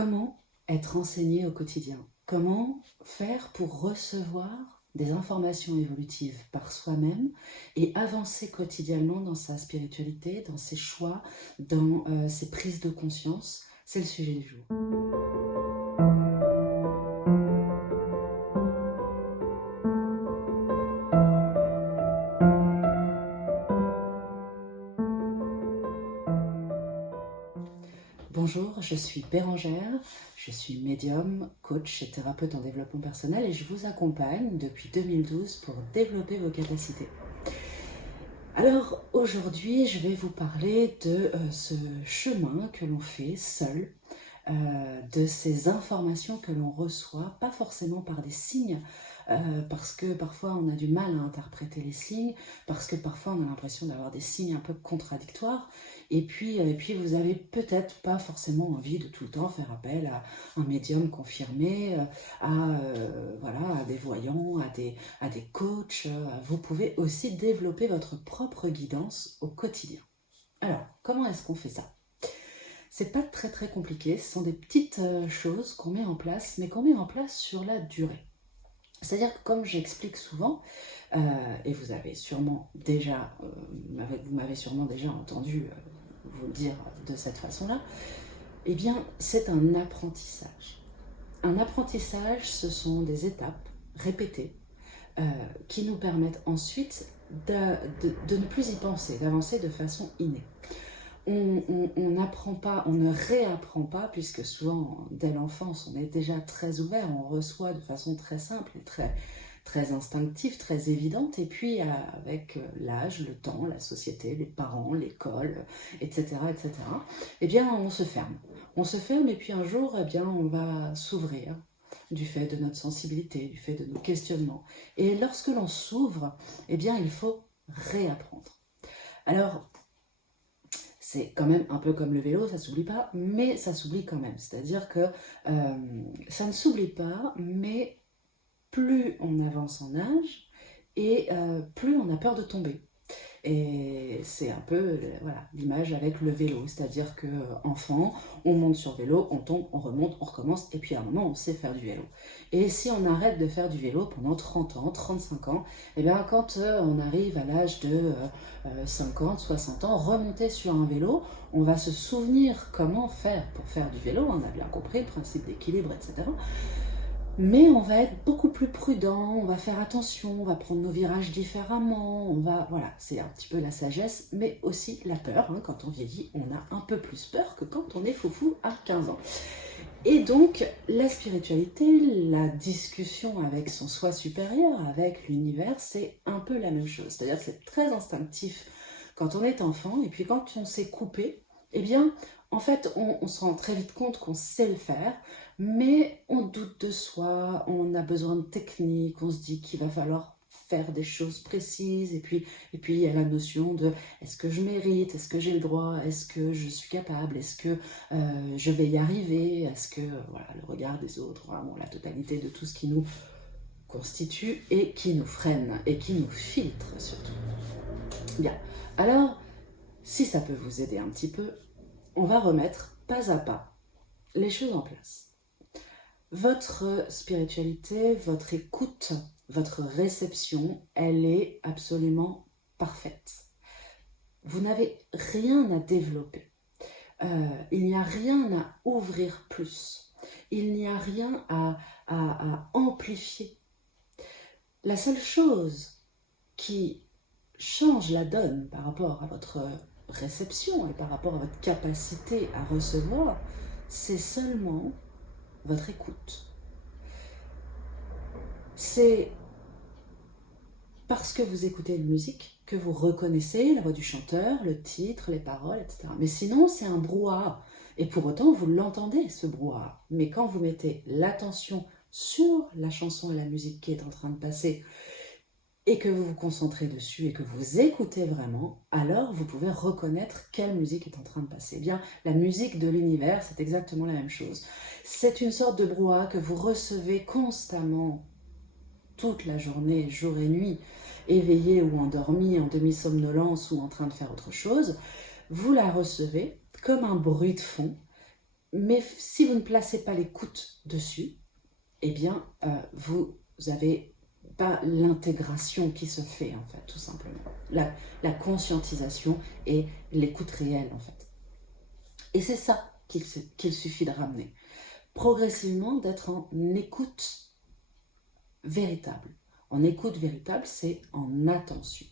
Comment être enseigné au quotidien? Comment faire pour recevoir des informations évolutives par soi-même et avancer quotidiennement dans sa spiritualité, dans ses choix, dans ses prises de conscience? C'est le sujet du jour. Bonjour, je suis Bérangère, je suis médium, coach et thérapeute en développement personnel et je vous accompagne depuis 2012 pour développer vos capacités. Alors aujourd'hui, je vais vous parler de ce chemin que l'on fait seul, de ces informations que l'on reçoit, pas forcément par des signes, parce que parfois on a du mal à interpréter les signes, parce que parfois on a l'impression d'avoir des signes un peu contradictoires, et puis vous avez peut-être pas forcément envie de tout le temps faire appel à un médium confirmé, à des voyants, à des coachs. Vous pouvez aussi développer votre propre guidance au quotidien. Alors, comment est-ce qu'on fait ça ? C'est pas très très compliqué, ce sont des petites choses qu'on met en place, mais qu'on met en place sur la durée. C'est-à-dire que comme j'explique souvent, et vous avez sûrement déjà, vous m'avez sûrement déjà entendu vous le dire de cette façon-là, eh bien c'est un apprentissage. Un apprentissage, ce sont des étapes répétées qui nous permettent ensuite de ne plus y penser, d'avancer de façon innée. On n'apprend pas, on ne réapprend pas, puisque souvent, dès l'enfance, on est déjà très ouvert, on reçoit de façon très simple et très instinctive, très évidente, et puis avec l'âge, le temps, la société, les parents, l'école, etc., eh bien, on se ferme. On se ferme, et puis un jour, eh bien, on va s'ouvrir du fait de notre sensibilité, du fait de nos questionnements. Et lorsque l'on s'ouvre, eh bien, il faut réapprendre. Alors, c'est quand même un peu comme le vélo, ça s'oublie pas, mais ça s'oublie quand même. C'est-à-dire que ça ne s'oublie pas, mais plus on avance en âge et plus on a peur de tomber. Et c'est un peu l'image avec le vélo, c'est-à-dire que enfant, on monte sur vélo, on tombe, on remonte, on recommence, et puis à un moment, on sait faire du vélo. Et si on arrête de faire du vélo pendant 30 ans, 35 ans, et bien quand on arrive à l'âge de 50, 60 ans, remonter sur un vélo, on va se souvenir comment faire pour faire du vélo, on a bien compris le principe d'équilibre, etc. Mais on va être beaucoup plus prudent, on va faire attention, on va prendre nos virages différemment, c'est un petit peu la sagesse, mais aussi la peur. Quand on vieillit, on a un peu plus peur que quand on est foufou à 15 ans. Et donc, la spiritualité, la discussion avec son soi supérieur, avec l'univers, c'est un peu la même chose. C'est-à-dire que c'est très instinctif quand on est enfant, et puis quand on s'est coupé, eh bien, en fait, on se rend très vite compte qu'on sait le faire, mais on doute de soi, on a besoin de technique, on se dit qu'il va falloir faire des choses précises, et puis il y a la notion de est-ce que je mérite, est-ce que j'ai le droit, est-ce que je suis capable, est-ce que je vais y arriver, est-ce que le regard des autres, vraiment la totalité de tout ce qui nous constitue et qui nous freine et qui nous filtre surtout. Bien, alors si ça peut vous aider un petit peu, on va remettre pas à pas les choses en place. Votre spiritualité, votre écoute, votre réception, elle est absolument parfaite. Vous n'avez rien à développer. Il n'y a rien à ouvrir plus. Il n'y a rien à amplifier. La seule chose qui change la donne par rapport à votre réception et par rapport à votre capacité à recevoir, c'est seulement votre écoute. C'est parce que vous écoutez une musique que vous reconnaissez la voix du chanteur, le titre, les paroles, etc. Mais sinon, c'est un brouhaha. Et pour autant, vous l'entendez, ce brouhaha. Mais quand vous mettez l'attention sur la chanson et la musique qui est en train de passer, et que vous vous concentrez dessus et que vous écoutez vraiment, alors vous pouvez reconnaître quelle musique est en train de passer. Eh bien, la musique de l'univers, c'est exactement la même chose. C'est une sorte de brouhaha que vous recevez constamment, toute la journée, jour et nuit, éveillé ou endormi, en demi-somnolence ou en train de faire autre chose. Vous la recevez comme un bruit de fond Mais si vous ne placez pas l'écoute dessus, eh bien, vous avez pas l'intégration qui se fait, en fait, tout simplement. La conscientisation et l'écoute réelle, en fait. Et c'est ça qu'il suffit de ramener. Progressivement, d'être en écoute véritable. En écoute véritable, c'est en attention.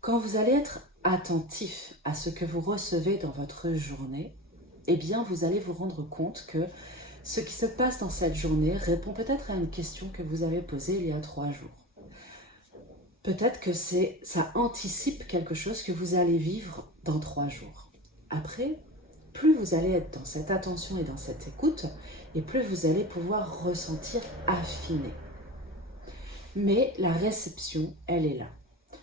Quand vous allez être attentif à ce que vous recevez dans votre journée, eh bien, vous allez vous rendre compte que ce qui se passe dans cette journée répond peut-être à une question que vous avez posée il y a 3 jours. Peut-être que ça anticipe quelque chose que vous allez vivre dans 3 jours. Après, plus vous allez être dans cette attention et dans cette écoute, et plus vous allez pouvoir ressentir, affiner. Mais la réception, elle est là.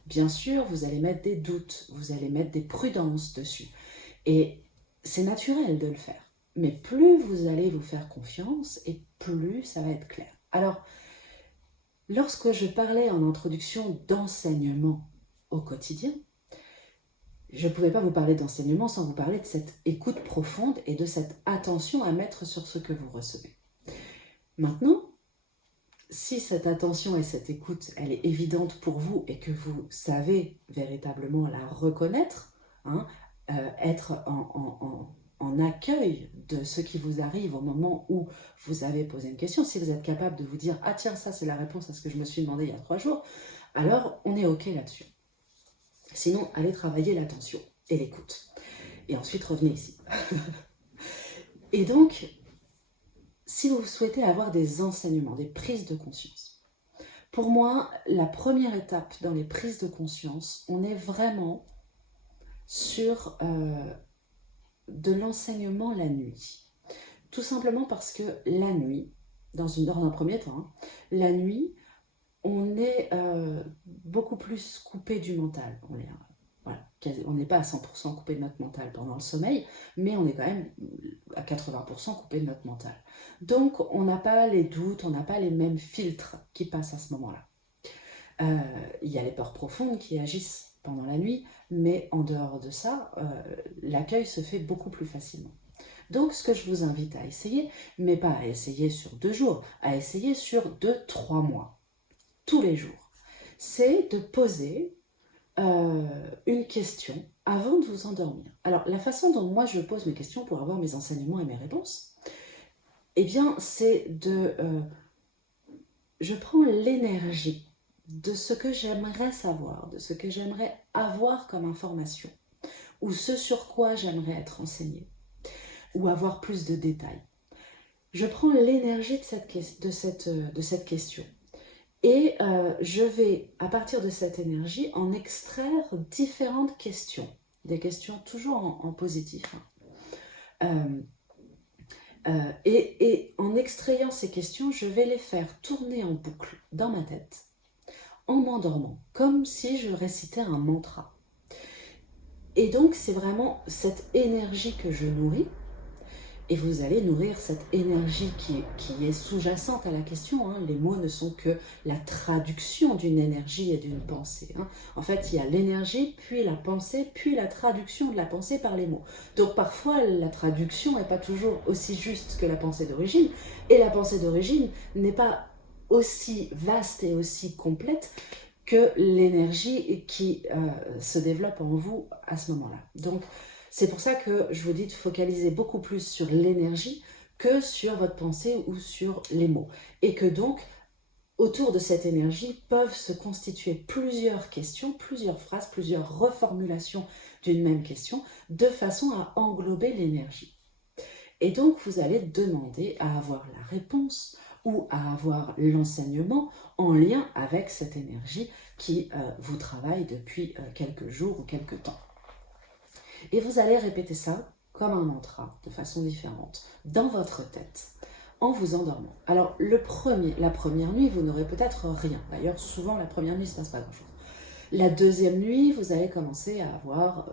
Bien sûr, vous allez mettre des doutes, vous allez mettre des prudences dessus. Et c'est naturel de le faire. Mais plus vous allez vous faire confiance et plus ça va être clair. Alors, lorsque je parlais en introduction d'enseignement au quotidien, je ne pouvais pas vous parler d'enseignement sans vous parler de cette écoute profonde et de cette attention à mettre sur ce que vous recevez. Maintenant, si cette attention et cette écoute, elle est évidente pour vous et que vous savez véritablement la reconnaître, être en accueil de ce qui vous arrive au moment où vous avez posé une question, si vous êtes capable de vous dire « Ah tiens, ça c'est la réponse à ce que je me suis demandé il y a 3 jours », alors on est OK là-dessus. Sinon, allez travailler l'attention et l'écoute. Et ensuite, revenez ici. Et donc, si vous souhaitez avoir des enseignements, des prises de conscience, pour moi, la première étape dans les prises de conscience, on est vraiment sur de l'enseignement la nuit. Tout simplement parce que la nuit, dans un premier temps, la nuit, on est beaucoup plus coupé du mental. On n'est pas à 100% coupé de notre mental pendant le sommeil, mais on est quand même à 80% coupé de notre mental. Donc, on n'a pas les doutes, on n'a pas les mêmes filtres qui passent à ce moment-là. Il y a les peurs profondes qui agissent pendant la nuit, mais en dehors de ça, l'accueil se fait beaucoup plus facilement. Donc, ce que je vous invite à essayer, mais pas à essayer sur 2 jours, à essayer sur 2-3 mois, tous les jours, c'est de poser une question avant de vous endormir. Alors, la façon dont moi je pose mes questions pour avoir mes enseignements et mes réponses, eh bien, c'est je prends l'énergie de ce que j'aimerais savoir, de ce que j'aimerais avoir comme information, ou ce sur quoi j'aimerais être enseignée, ou avoir plus de détails. Je prends l'énergie de cette question. Et je vais, à partir de cette énergie, en extraire différentes questions. Des questions toujours en positif. Et en extrayant ces questions, je vais les faire tourner en boucle dans ma tête, en m'endormant, comme si je récitais un mantra. Et donc, c'est vraiment cette énergie que je nourris. Et vous allez nourrir cette énergie qui est sous-jacente à la question. Les mots ne sont que la traduction d'une énergie et d'une pensée. En fait, il y a l'énergie, puis la pensée, puis la traduction de la pensée par les mots. Donc parfois, la traduction n'est pas toujours aussi juste que la pensée d'origine. Et la pensée d'origine n'est pas aussi vaste et aussi complète que l'énergie qui se développe en vous à ce moment-là. Donc, c'est pour ça que je vous dis de focaliser beaucoup plus sur l'énergie que sur votre pensée ou sur les mots. Et que donc, autour de cette énergie, peuvent se constituer plusieurs questions, plusieurs phrases, plusieurs reformulations d'une même question, de façon à englober l'énergie. Et donc, vous allez demander à avoir la réponse ou à avoir l'enseignement en lien avec cette énergie qui vous travaille depuis quelques jours ou quelques temps. Et vous allez répéter ça comme un mantra, de façon différente, dans votre tête, en vous endormant. Alors, la première nuit, vous n'aurez peut-être rien. D'ailleurs, souvent, la première nuit, il ne se passe pas grand-chose. La deuxième nuit, vous allez commencer à avoir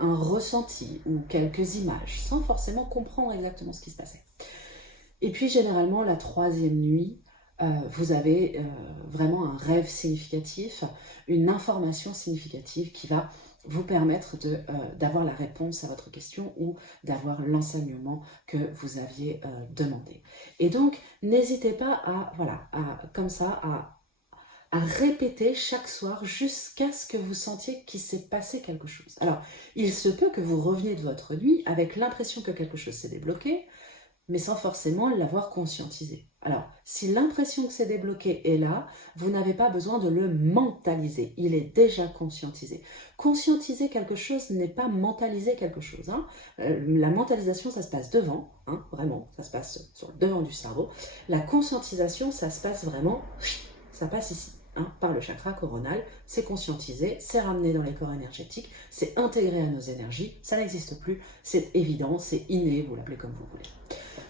un ressenti ou quelques images, sans forcément comprendre exactement ce qui se passait. Et puis, généralement, la troisième nuit, vous avez vraiment un rêve significatif, une information significative qui va vous permettre d'avoir la réponse à votre question ou d'avoir l'enseignement que vous aviez demandé. Et donc, n'hésitez pas à, voilà, comme ça, à répéter chaque soir jusqu'à ce que vous sentiez qu'il s'est passé quelque chose. Alors, il se peut que vous reveniez de votre nuit avec l'impression que quelque chose s'est débloqué, mais sans forcément l'avoir conscientisé. Alors, si l'impression que c'est débloqué est là, vous n'avez pas besoin de le mentaliser, il est déjà conscientisé. Conscientiser quelque chose n'est pas mentaliser quelque chose. Hein. La mentalisation, ça se passe devant, hein, vraiment, ça se passe sur le devant du cerveau. La conscientisation, ça se passe vraiment, ça passe ici. Hein, par le chakra coronal, c'est conscientisé, c'est ramené dans les corps énergétiques, c'est intégré à nos énergies, ça n'existe plus, c'est évident, c'est inné, vous l'appelez comme vous voulez.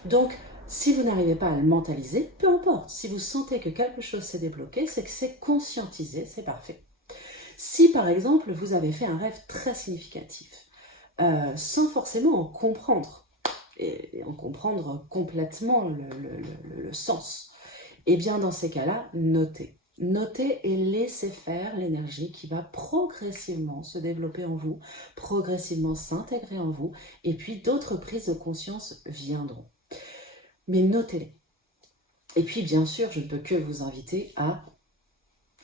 Donc, si vous n'arrivez pas à le mentaliser, peu importe, si vous sentez que quelque chose s'est débloqué, c'est que c'est conscientisé, c'est parfait. Si par exemple, vous avez fait un rêve très significatif, sans forcément en comprendre, et en comprendre complètement le sens, eh bien dans ces cas-là, notez. Notez et laissez faire l'énergie qui va progressivement se développer en vous, progressivement s'intégrer en vous, et puis d'autres prises de conscience viendront. Mais notez-les. Et puis bien sûr, je ne peux que vous inviter à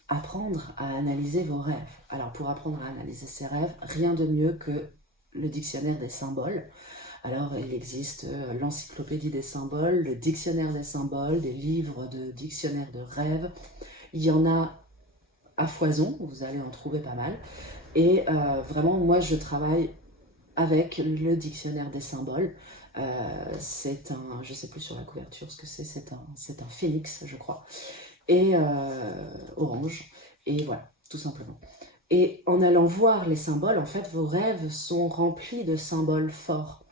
apprendre à analyser vos rêves. Alors pour apprendre à analyser ces rêves, rien de mieux que le dictionnaire des symboles. Alors il existe l'encyclopédie des symboles, le dictionnaire des symboles, des livres de dictionnaire de rêves. Il y en a à foison, vous allez en trouver pas mal. Et vraiment, moi je travaille avec le dictionnaire des symboles. C'est un, je ne sais plus sur la couverture ce que c'est un phénix, je crois, et orange, et voilà, tout simplement. Et en allant voir les symboles, en fait, vos rêves sont remplis de symboles forts.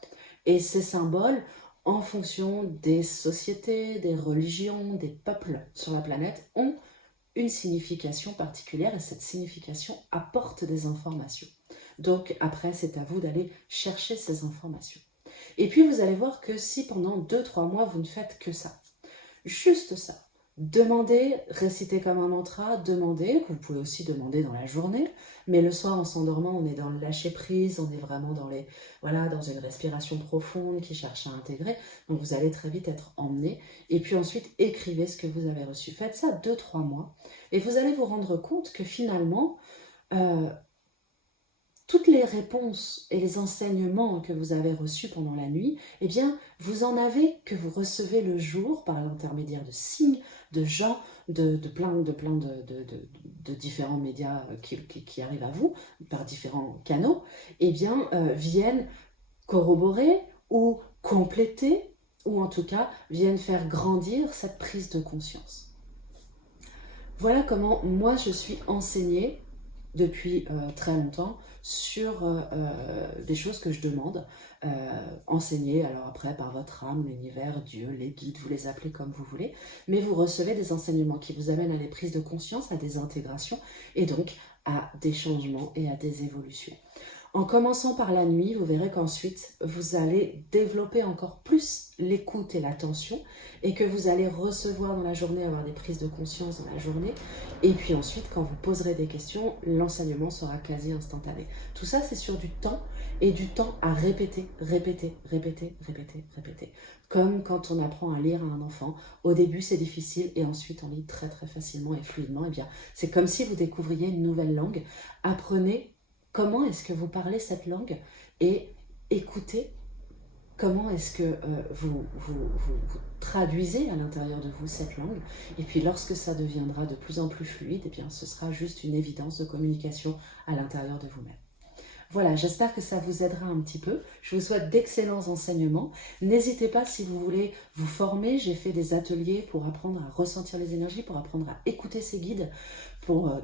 Et ces symboles, en fonction des sociétés, des religions, des peuples sur la planète, ont une signification particulière et cette signification apporte des informations. Donc après, c'est à vous d'aller chercher ces informations. Et puis vous allez voir que si pendant 2-3 mois, vous ne faites que ça, juste ça, demandez, récitez comme un mantra, demandez, que vous pouvez aussi demander dans la journée, mais le soir en s'endormant, on est dans le lâcher prise, on est vraiment dans une respiration profonde qui cherche à intégrer, donc vous allez très vite être emmené, et puis ensuite écrivez ce que vous avez reçu. Faites ça 2-3 mois, et vous allez vous rendre compte que finalement, toutes les réponses et les enseignements que vous avez reçus pendant la nuit, eh bien, vous en avez que vous recevez le jour par l'intermédiaire de signes, de gens, de plein de différents médias qui arrivent à vous, par différents canaux, eh bien, viennent corroborer ou compléter, ou en tout cas, viennent faire grandir cette prise de conscience. Voilà comment moi je suis enseignée depuis très longtemps sur des choses que je demande, enseignées alors après par votre âme, l'univers, Dieu, les guides, vous les appelez comme vous voulez, mais vous recevez des enseignements qui vous amènent à des prises de conscience, à des intégrations et donc à des changements et à des évolutions. En commençant par la nuit, vous verrez qu'ensuite, vous allez développer encore plus l'écoute et l'attention et que vous allez recevoir dans la journée, avoir des prises de conscience dans la journée. Et puis ensuite, quand vous poserez des questions, l'enseignement sera quasi instantané. Tout ça, c'est sur du temps et du temps à répéter, répéter, répéter, répéter, répéter. Comme quand on apprend à lire à un enfant. Au début, c'est difficile et ensuite, on lit très très facilement et fluidement. Et bien, c'est comme si vous découvriez une nouvelle langue. Apprenez comment est-ce que vous parlez cette langue et écoutez comment est-ce que vous traduisez à l'intérieur de vous cette langue. Et puis lorsque ça deviendra de plus en plus fluide, eh bien, ce sera juste une évidence de communication à l'intérieur de vous-même. Voilà, j'espère que ça vous aidera un petit peu. Je vous souhaite d'excellents enseignements. N'hésitez pas si vous voulez vous former. J'ai fait des ateliers pour apprendre à ressentir les énergies, pour apprendre à écouter ces guides,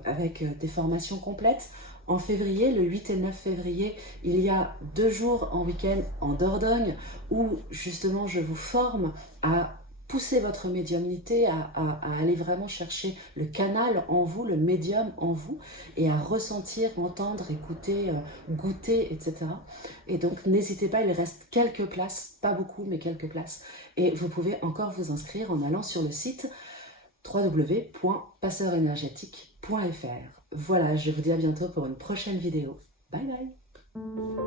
avec des formations complètes. En février, le 8 et 9 février, il y a 2 jours en week-end en Dordogne où justement je vous forme à pousser votre médiumnité, à aller vraiment chercher le canal en vous, le médium en vous et à ressentir, entendre, écouter, goûter, etc. Et donc n'hésitez pas, il reste quelques places, pas beaucoup mais quelques places et vous pouvez encore vous inscrire en allant sur le site www.passeurénergétique.fr. Voilà, je vous dis à bientôt pour une prochaine vidéo. Bye bye.